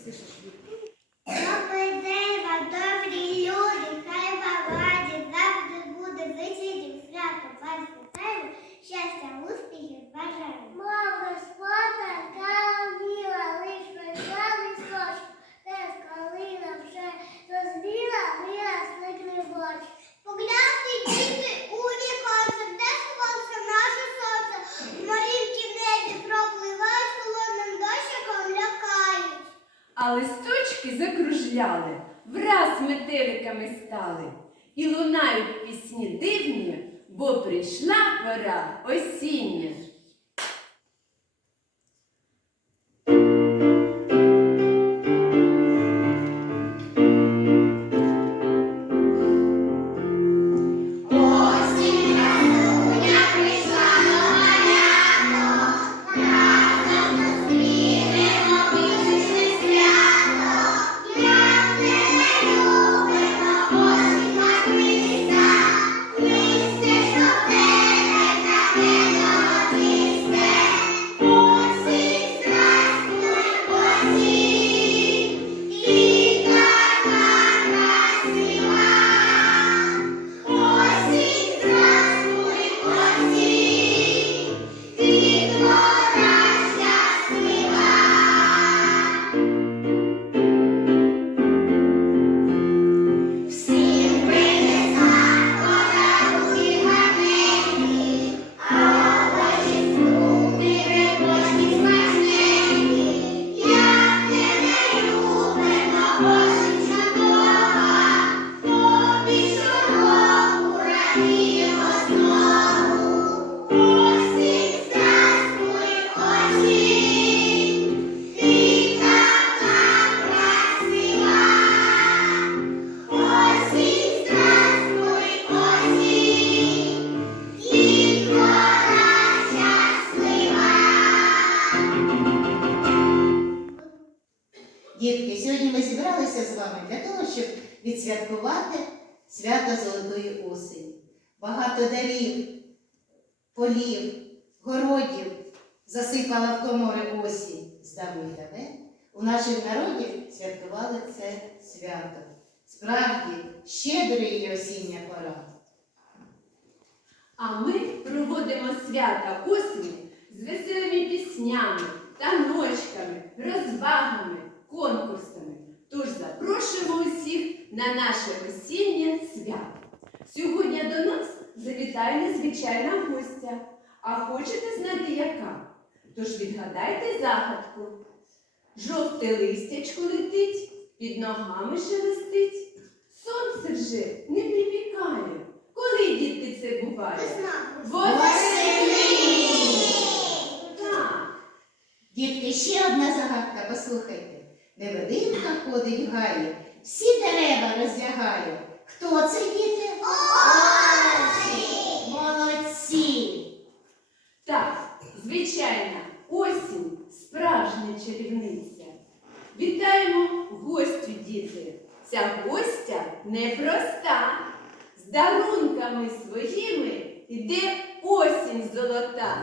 Слышишь? Зібралися з вами для того, щоб відсвяткувати свято Золотої осені. Багато дарів, полів, городів засипала в комори осінь з давних давен. У нашому народі святкували це свято. Справді, щедра її осіння пора. А ми проводимо свята осені з веселими піснями, таночками, розвагами, конкурсами. Тож запрошуємо усіх на наше осіннє свято. Сьогодні до нас завітає незвичайна гостя. А хочете знати яка? Тож відгадайте загадку. Жовте листячко летить, під ногами шелестить. Сонце вже не припікає. Коли дітки це буває? Так. Дітки, ще одна загадка, послухайте. Невидимка ходить в гаї, всі дерева роздягає. Хто це діти? Молодці! Так, звичайна, осінь справжня чарівниця. Вітаємо гостю, діти. Ця гостя непроста. З дарунками своїми йде осінь золота.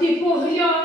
ти поглянь.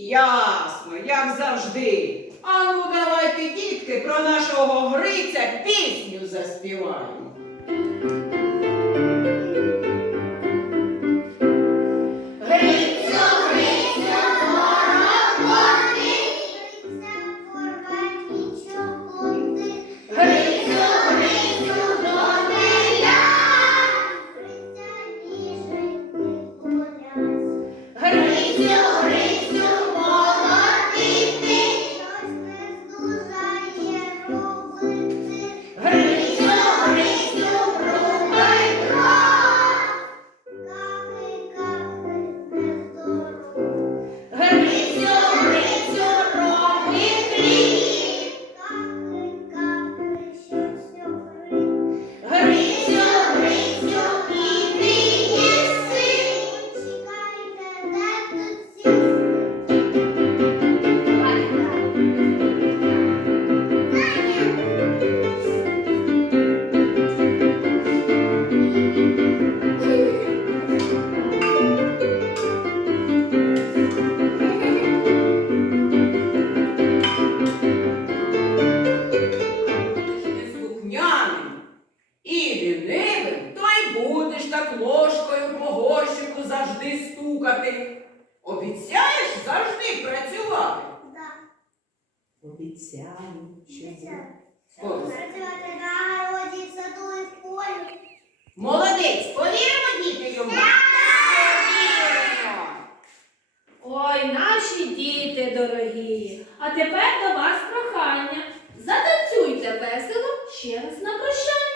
Ясно, як завжди. А ну давайте, дітки, про нашого Гриця пісню заспіваємо. дощику завжди стукати. Обіцяєш завжди працювати? Так. Обіцяю. Працювати на городі, в саду і в полі. Молодець, повіримо діти йому. Повіримо. Ой, наші діти дорогі, а тепер до вас прохання. Затанцюйте весело ще раз на прощання.